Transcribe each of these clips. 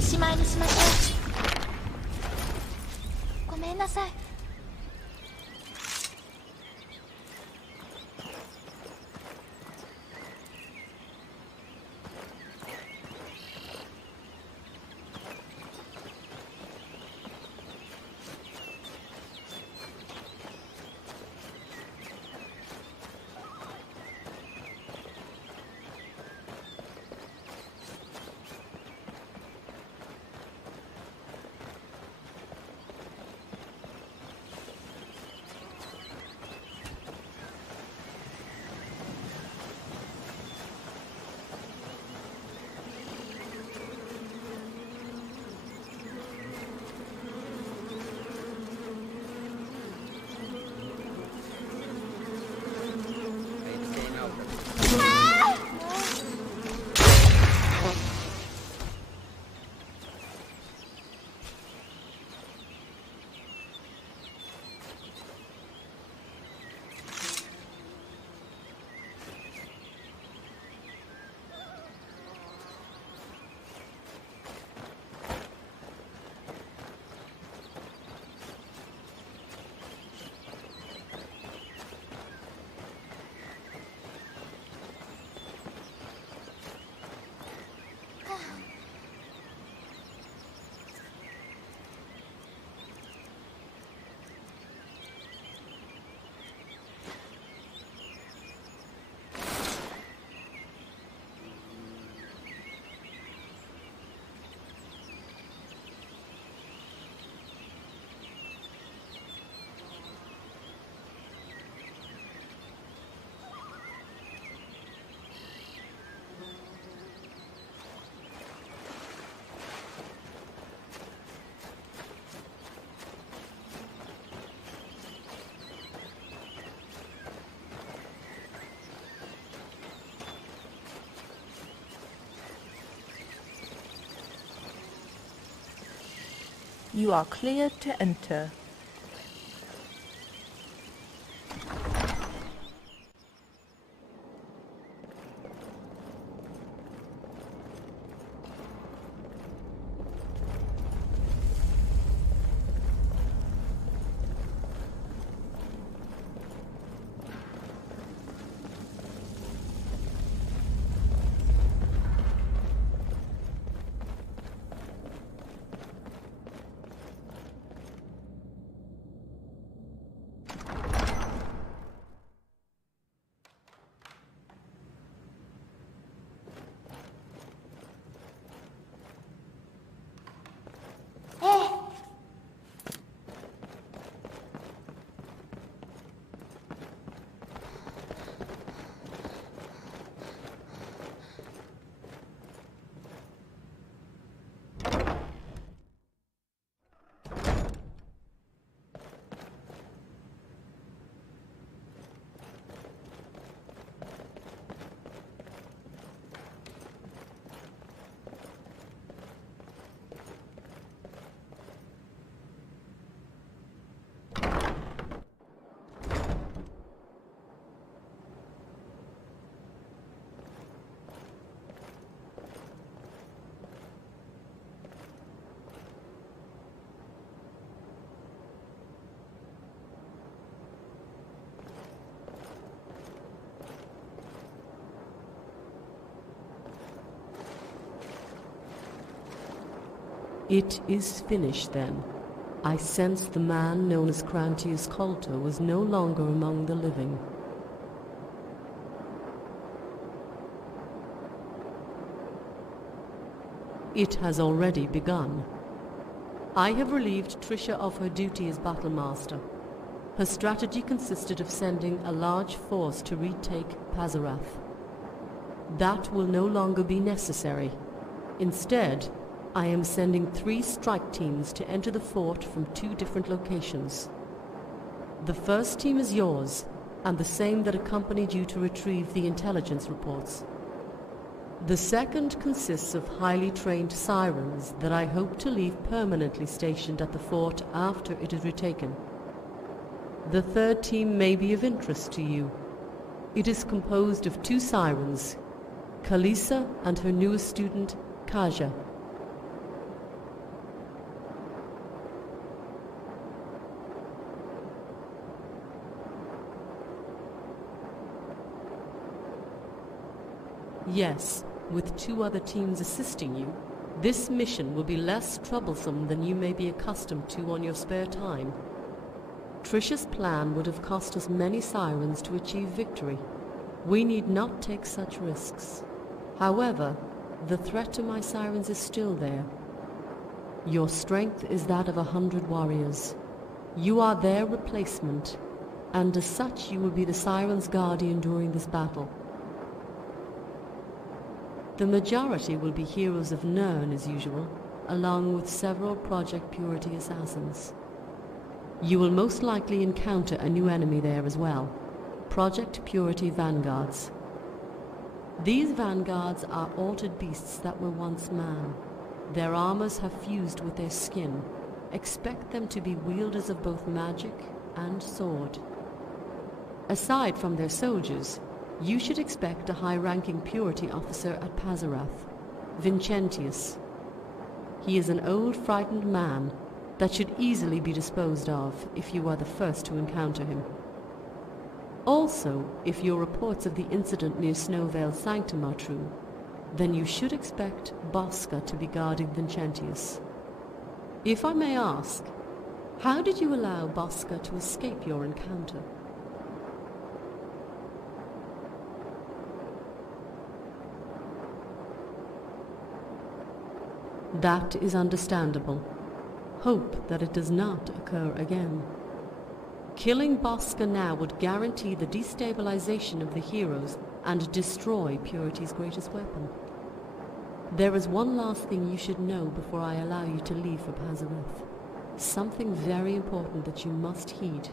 おしまいにしましょう。ごめんなさい。You are cleared to enter. It is finished, then. I sensed the man known as Crantius Coulter was no longer among the living. It has already begun. I have relieved Trisha of her duty as battlemaster. Her strategy consisted of sending a large force to retake Pazarath. That will no longer be necessary. Instead, I am sending 3 strike teams to enter the fort from 2 different locations. The first team is yours, and the same that accompanied you to retrieve the intelligence reports. The second consists of highly trained sirens that I hope to leave permanently stationed at the fort after it is retaken. The third team may be of interest to you. It is composed of 2 sirens, Kalisa and her newest student, Kaja. Yes, with 2 other teams assisting you, this mission will be less troublesome than you may be accustomed to on your spare time. Trisha's plan would have cost us many sirens to achieve victory. We need not take such risks. However, the threat to my sirens is still there. Your strength is that of 100 warriors. You are their replacement, and as such you will be the sirens' guardian during this battle. The majority will be heroes of Nirn as usual, along with several Project Purity assassins. You will most likely encounter a new enemy there as well, Project Purity Vanguards. These vanguards are altered beasts that were once man. Their armors have fused with their skin. Expect them to be wielders of both magic and sword. Aside from their soldiers, you should expect a high-ranking Purity officer at Pazarath, Vincentius. He is an old, frightened man that should easily be disposed of if you are the first to encounter him. Also, if your reports of the incident near Snowvale Sanctum are true, then you should expect Bosca to be guarding Vincentius. If I may ask, how did you allow Bosca to escape your encounter? That is understandable. Hope that it does not occur again. Killing Bosca now would guarantee the destabilization of the heroes and destroy Purity's greatest weapon. There is one last thing you should know before I allow you to leave for Pazarath. Something very important that you must heed.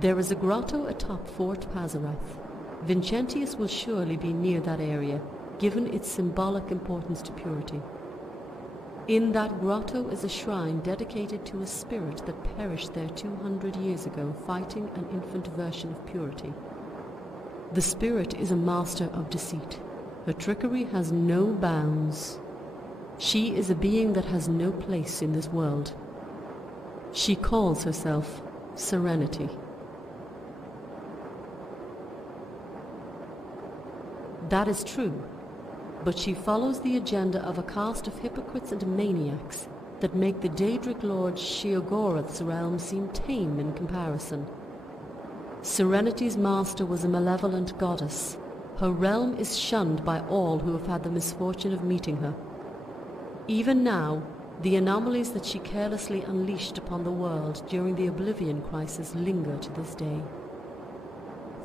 There is a grotto atop Fort Pazarath. Vincentius will surely be near that area, given its symbolic importance to Purity. In that grotto is a shrine dedicated to a spirit that perished there 200 years ago fighting an infant version of Purity. The spirit is a master of deceit. Her trickery has no bounds. She is a being that has no place in this world. She calls herself Serenity. That is true. But she follows the agenda of a caste of hypocrites and maniacs that make the Daedric Lord Sheogorath's realm seem tame in comparison. Serenity's master was a malevolent goddess. Her realm is shunned by all who have had the misfortune of meeting her. Even now, the anomalies that she carelessly unleashed upon the world during the Oblivion Crisis linger to this day.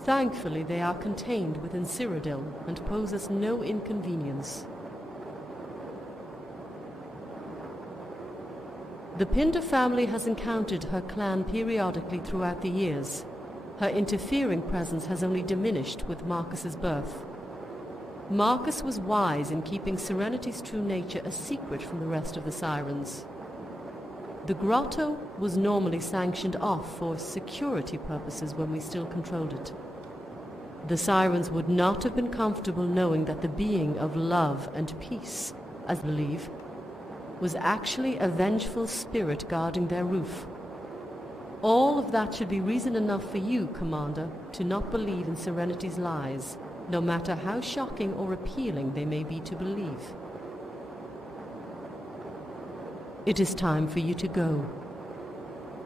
Thankfully, they are contained within Cyrodiil and pose us no inconvenience. The Pinder family has encountered her clan periodically throughout the years. Her interfering presence has only diminished with Marcus's birth. Marcus was wise in keeping Serenity's true nature a secret from the rest of the Sirens. The grotto was normally sanctioned off for security purposes when we still controlled it. The Sirens would not have been comfortable knowing that the being of love and peace, as I believe, was actually a vengeful spirit guarding their roof. All of that should be reason enough for you, Commander, to not believe in Serenity's lies, no matter how shocking or appealing they may be to believe. It is time for you to go.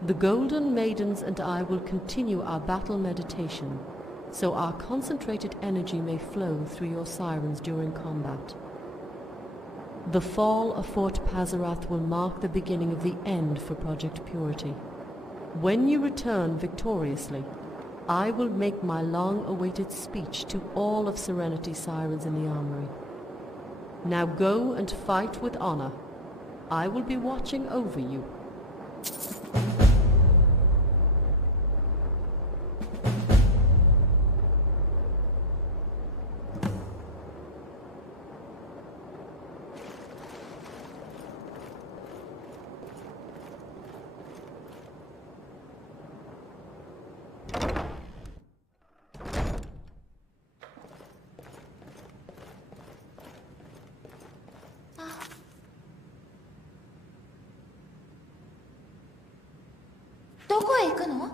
The Golden Maidens and I will continue our battle meditation, so our concentrated energy may flow through your sirens during combat. The fall of Fort Pazarath will mark the beginning of the end for Project Purity. When you return victoriously, I will make my long-awaited speech to all of Serenity's sirens in the armory. Now go and fight with honor. I will be watching over you.どこへ行くの？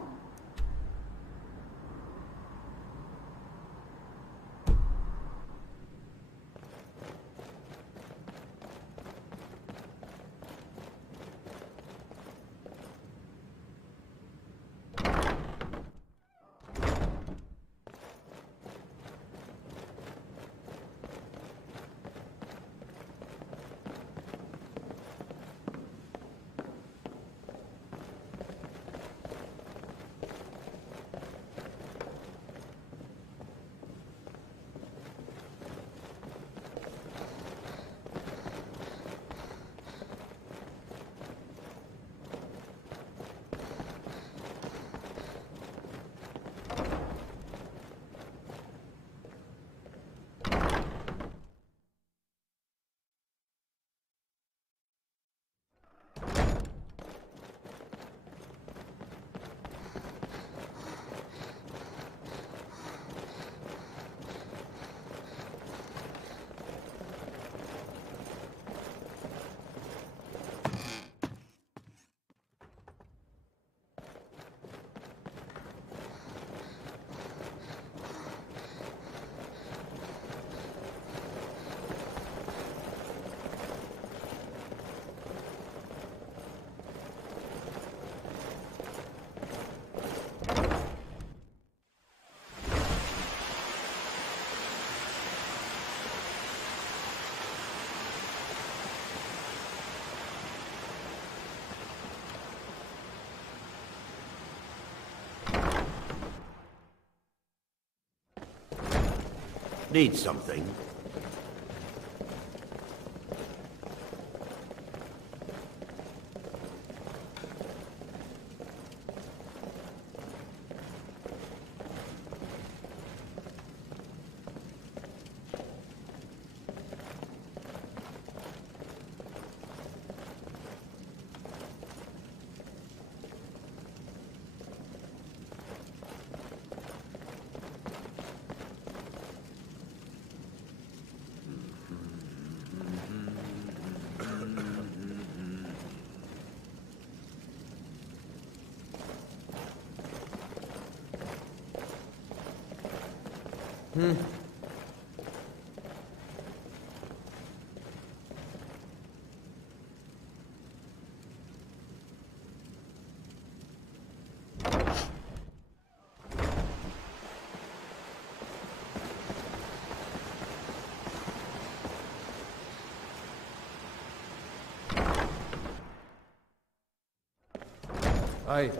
Need something? Aye.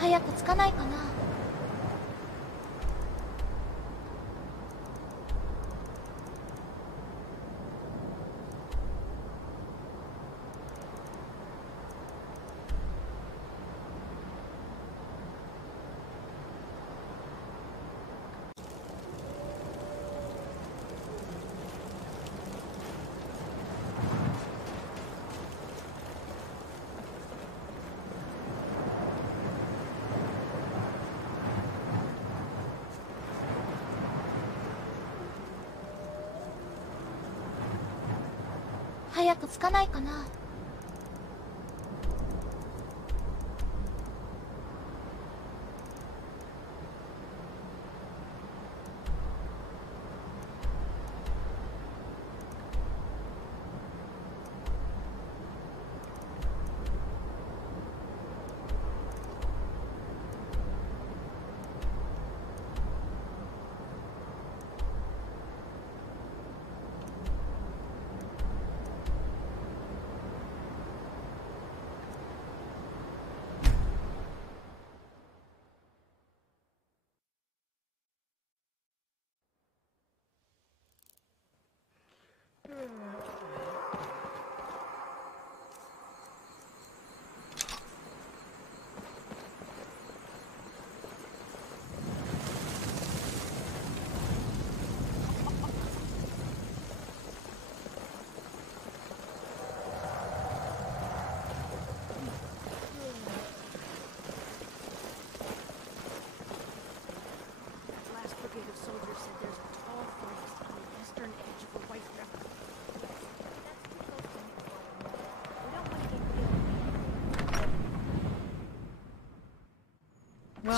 早く着かないかな。早く着かないかな。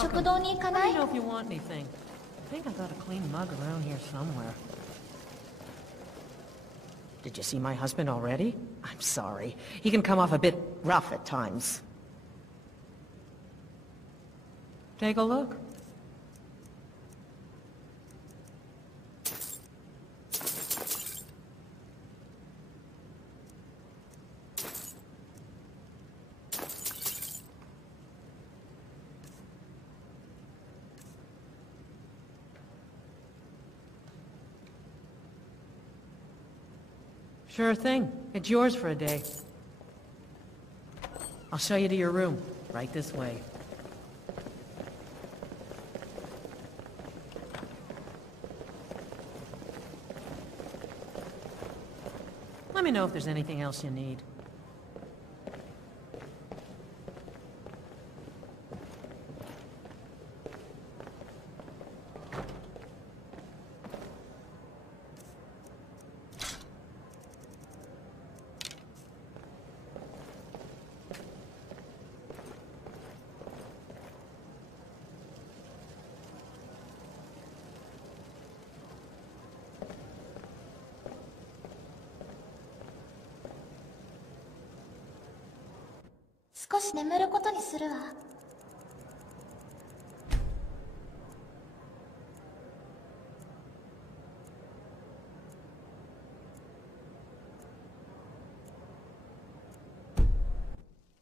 食堂に行かない？ Let me know if you want anything. I think I got a clean mug around here somewhere. Did you see my husband already? I'm sorry. He can come off a bit rough at times. Take a look. Sure thing. It's yours for a day. I'll show you to your room. Right this way. Let me know if there's anything else you need.少し眠ることにするわ。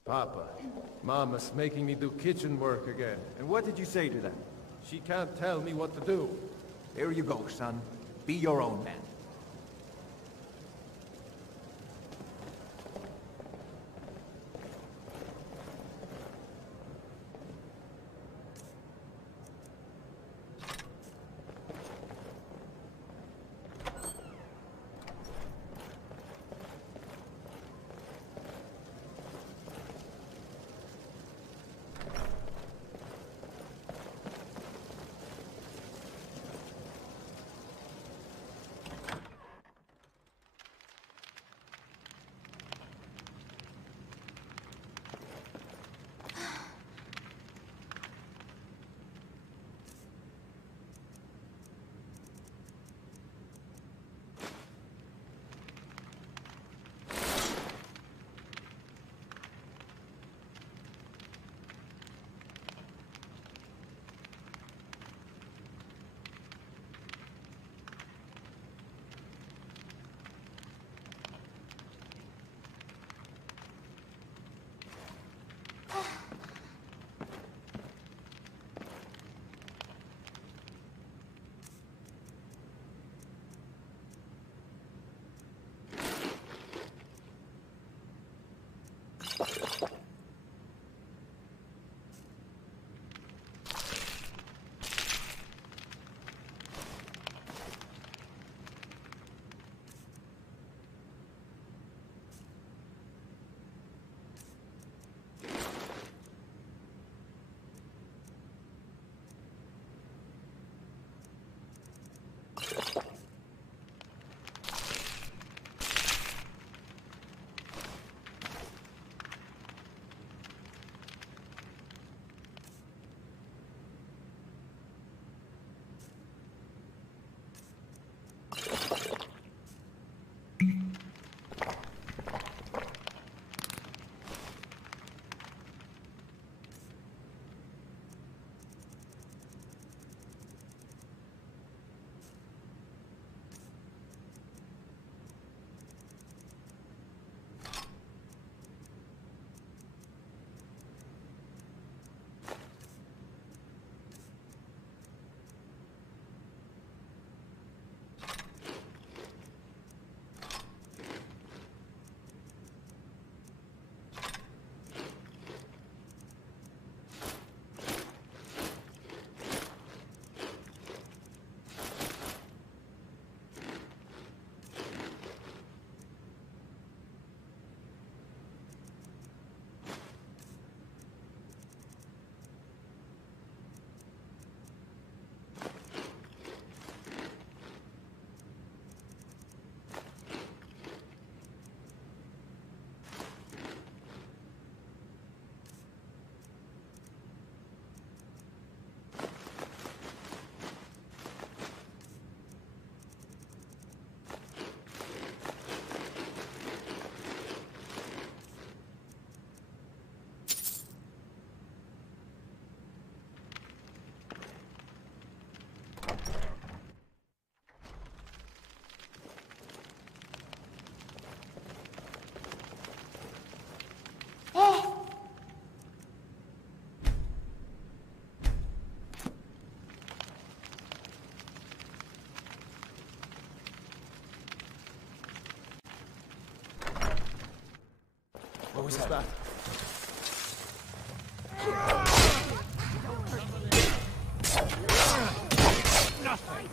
Papa, Mama's making me do kitchen work again. And what did you say to them? She can't tell me what to do. There you go, son. Be your own man. was that? Nothing.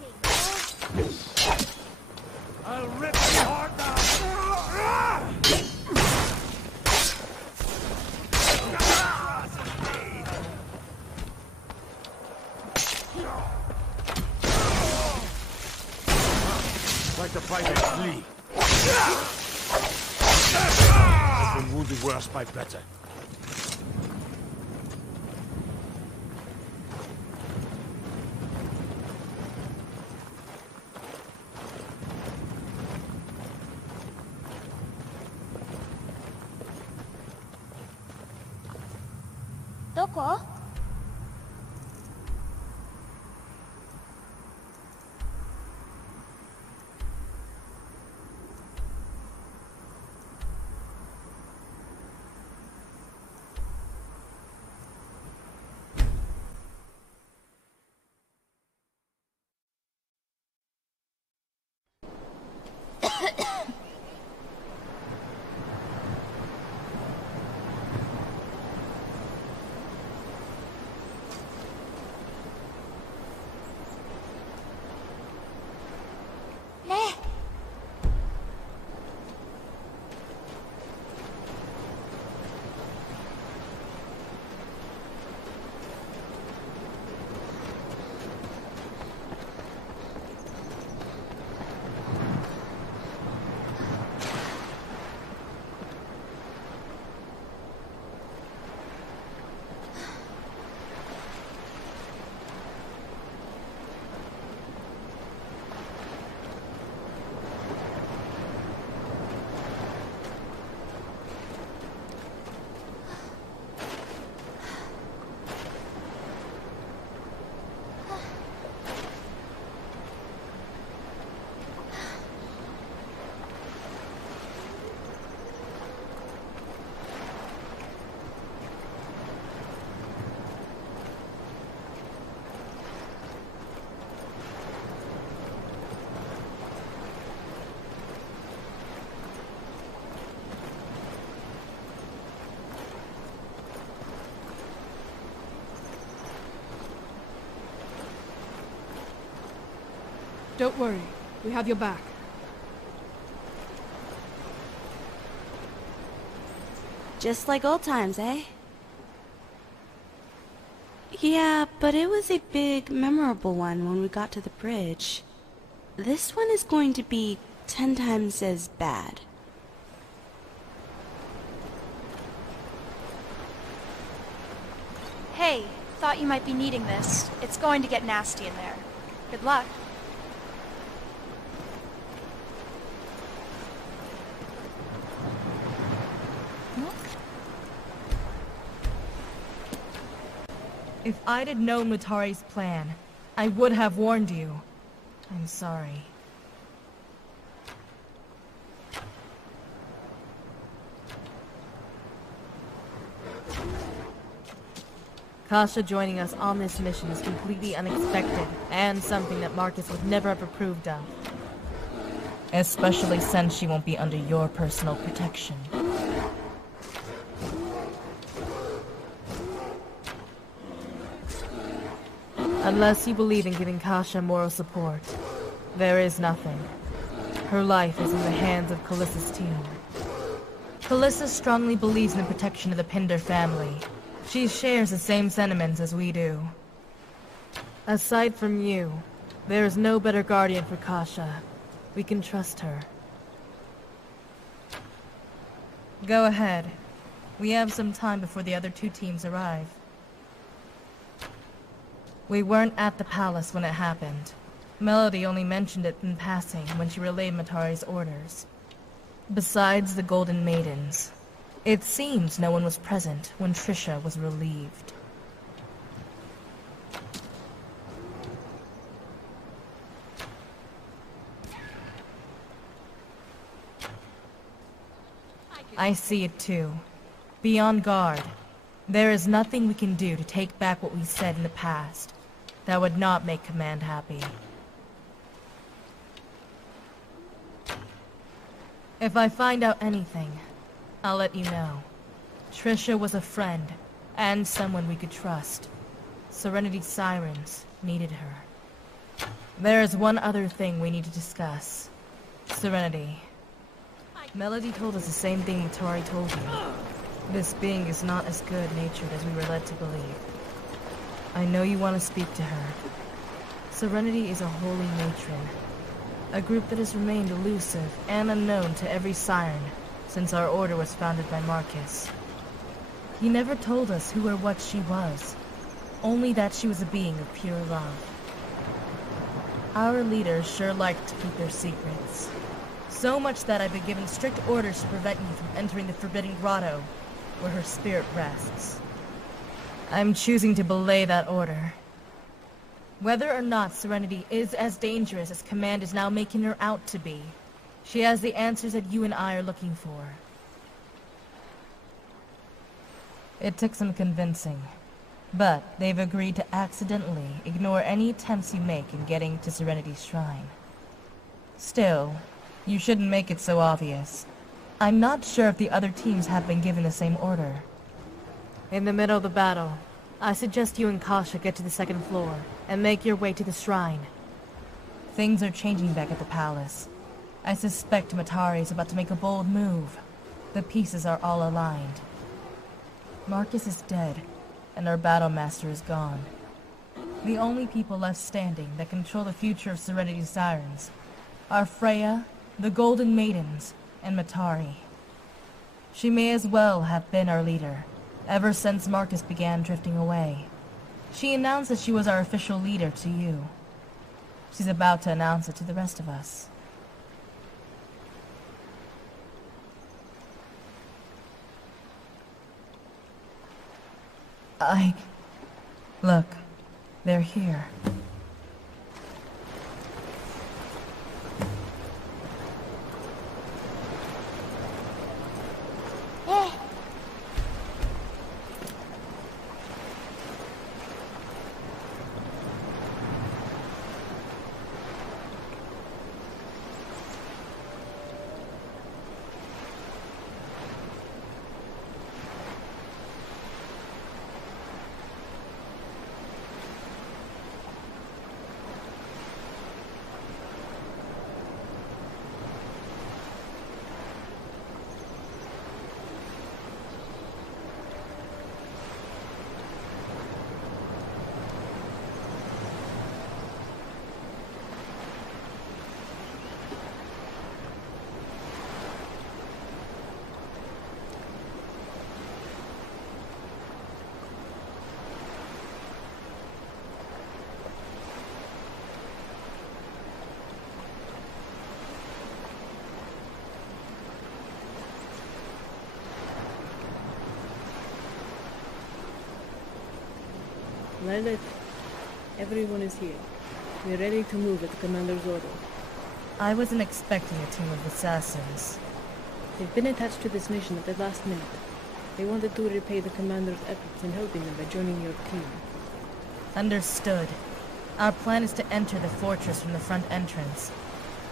I'll rip your heart out. Like to fight and flee. I've been wounded worse by better.どこ？Don't worry, we have your back. Just like old times, eh? Yeah, but it was a big, memorable one when we got to the bridge. This one is going to be 10 times as bad. Hey, thought you might be needing this. It's going to get nasty in there. Good luck. If I'd had known Mutari's plan, I would have warned you. I'm sorry. Kasha joining us on this mission is completely unexpected, and something that Marcus would never have approved of. Especially since she won't be under your personal protection. Unless you believe in giving Kasha moral support, there is nothing. Her life is in the hands of Calissa's team. Calissa strongly believes in the protection of the Pinder family. She shares the same sentiments as we do. Aside from you, there is no better guardian for Kasha. We can trust her. Go ahead. We have some time before the other two teams arrive. We weren't at the palace when it happened. Melody only mentioned it in passing when she relayed Mutari's orders. Besides the Golden Maidens, it seems no one was present when Trisha was relieved. I see it too. Be on guard. There is nothing we can do to take back what we said in the past. That would not make Command happy. If I find out anything, I'll let you know. Trisha was a friend, and someone we could trust. Serenity Sirens needed her. There is one other thing we need to discuss. Serenity. Melody told us the same thing Matari told you. This being is not as good-natured as we were led to believe. I know you want to speak to her. Serenity is a holy matron, a group that has remained elusive and unknown to every siren since our order was founded by Marcus. He never told us who or what she was, only that she was a being of pure love. Our leaders sure liked to keep their secrets. So much that I've been given strict orders to prevent you from entering the Forbidden Grotto, where her spirit rests. I'm choosing to belay that order. Whether or not Serenity is as dangerous as Command is now making her out to be, she has the answers that you and I are looking for. It took some convincing, but they've agreed to accidentally ignore any attempts you make in getting to Serenity's shrine. Still, you shouldn't make it so obvious. I'm not sure if the other teams have been given the same order. In the middle of the battle, I suggest you and Kasha get to the second floor and make your way to the shrine. Things are changing back at the palace. I suspect Matari is about to make a bold move. The pieces are all aligned. Marcus is dead, and our battle master is gone. The only people left standing that control the future of Serenity's Sirens are Freya, the Golden Maidens, and Matari. She may as well have been our leader, ever since Marcus began drifting away. She announced that she was our official leader to you. She's about to announce it to the rest of us. Look, they're here. Lilith, everyone is here. We're ready to move at the commander's order. I wasn't expecting a team of assassins. They've been attached to this mission at the last minute. They wanted to repay the commander's efforts in helping them by joining your team. Understood. Our plan is to enter the fortress from the front entrance.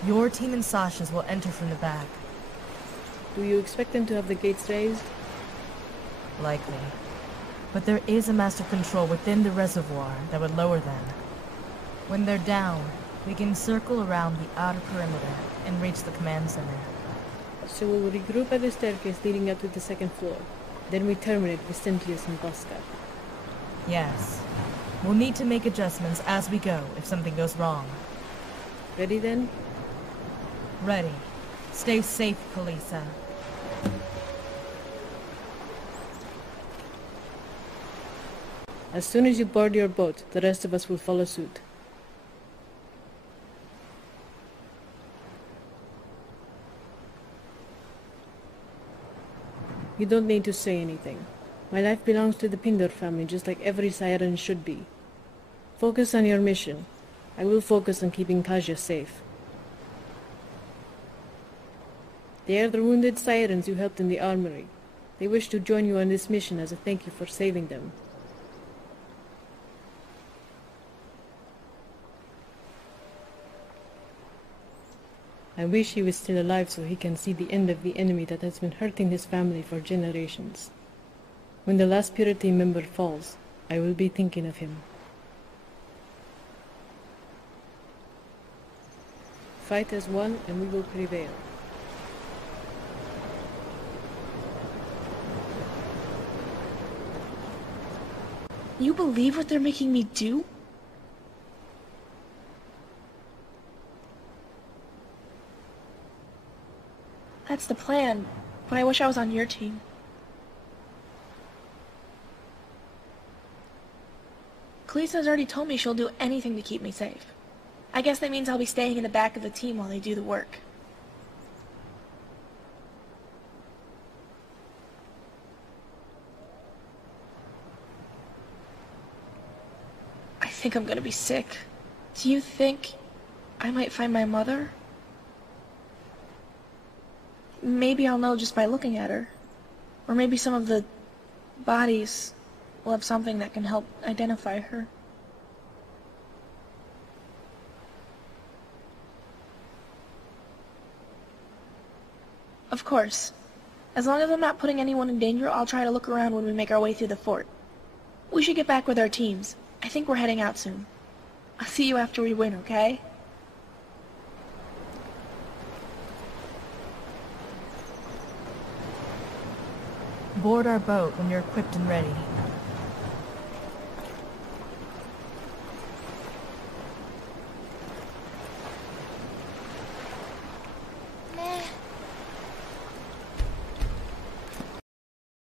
Your team and Sasha's will enter from the back. Do you expect them to have the gates raised? Likely. But there is a master control within the reservoir that would lower them. When they're down, we can circle around the outer perimeter and reach the command center. So we'll regroup at the staircase leading up to the second floor. Then we terminate Vicentius and Bosca. Yes. We'll need to make adjustments as we go if something goes wrong. Ready then? Ready. Stay safe, Kalisa. As soon as you board your boat, the rest of us will follow suit. You don't need to say anything. My life belongs to the Pindar family, just like every siren should be. Focus on your mission. I will focus on keeping Kaja safe. They are the wounded sirens you helped in the armory. They wish to join you on this mission as a thank you for saving them. I wish he was still alive so he can see the end of the enemy that has been hurting his family for generations. When the last Purity member falls, I will be thinking of him. Fight as one and we will prevail. You believe what they're making me do? That's the plan, but I wish I was on your team. Khaleesi's already told me she'll do anything to keep me safe. I guess that means I'll be staying in the back of the team while they do the work. I think I'm gonna be sick. Do you think I might find my mother? Maybe I'll know just by looking at her. Or maybe some of the bodies will have something that can help identify her. Of course. As long as I'm not putting anyone in danger, I'll try to look around when we make our way through the fort. We should get back with our teams. I think we're heading out soon. I'll see you after we win, okay? Board our boat when you're equipped and ready.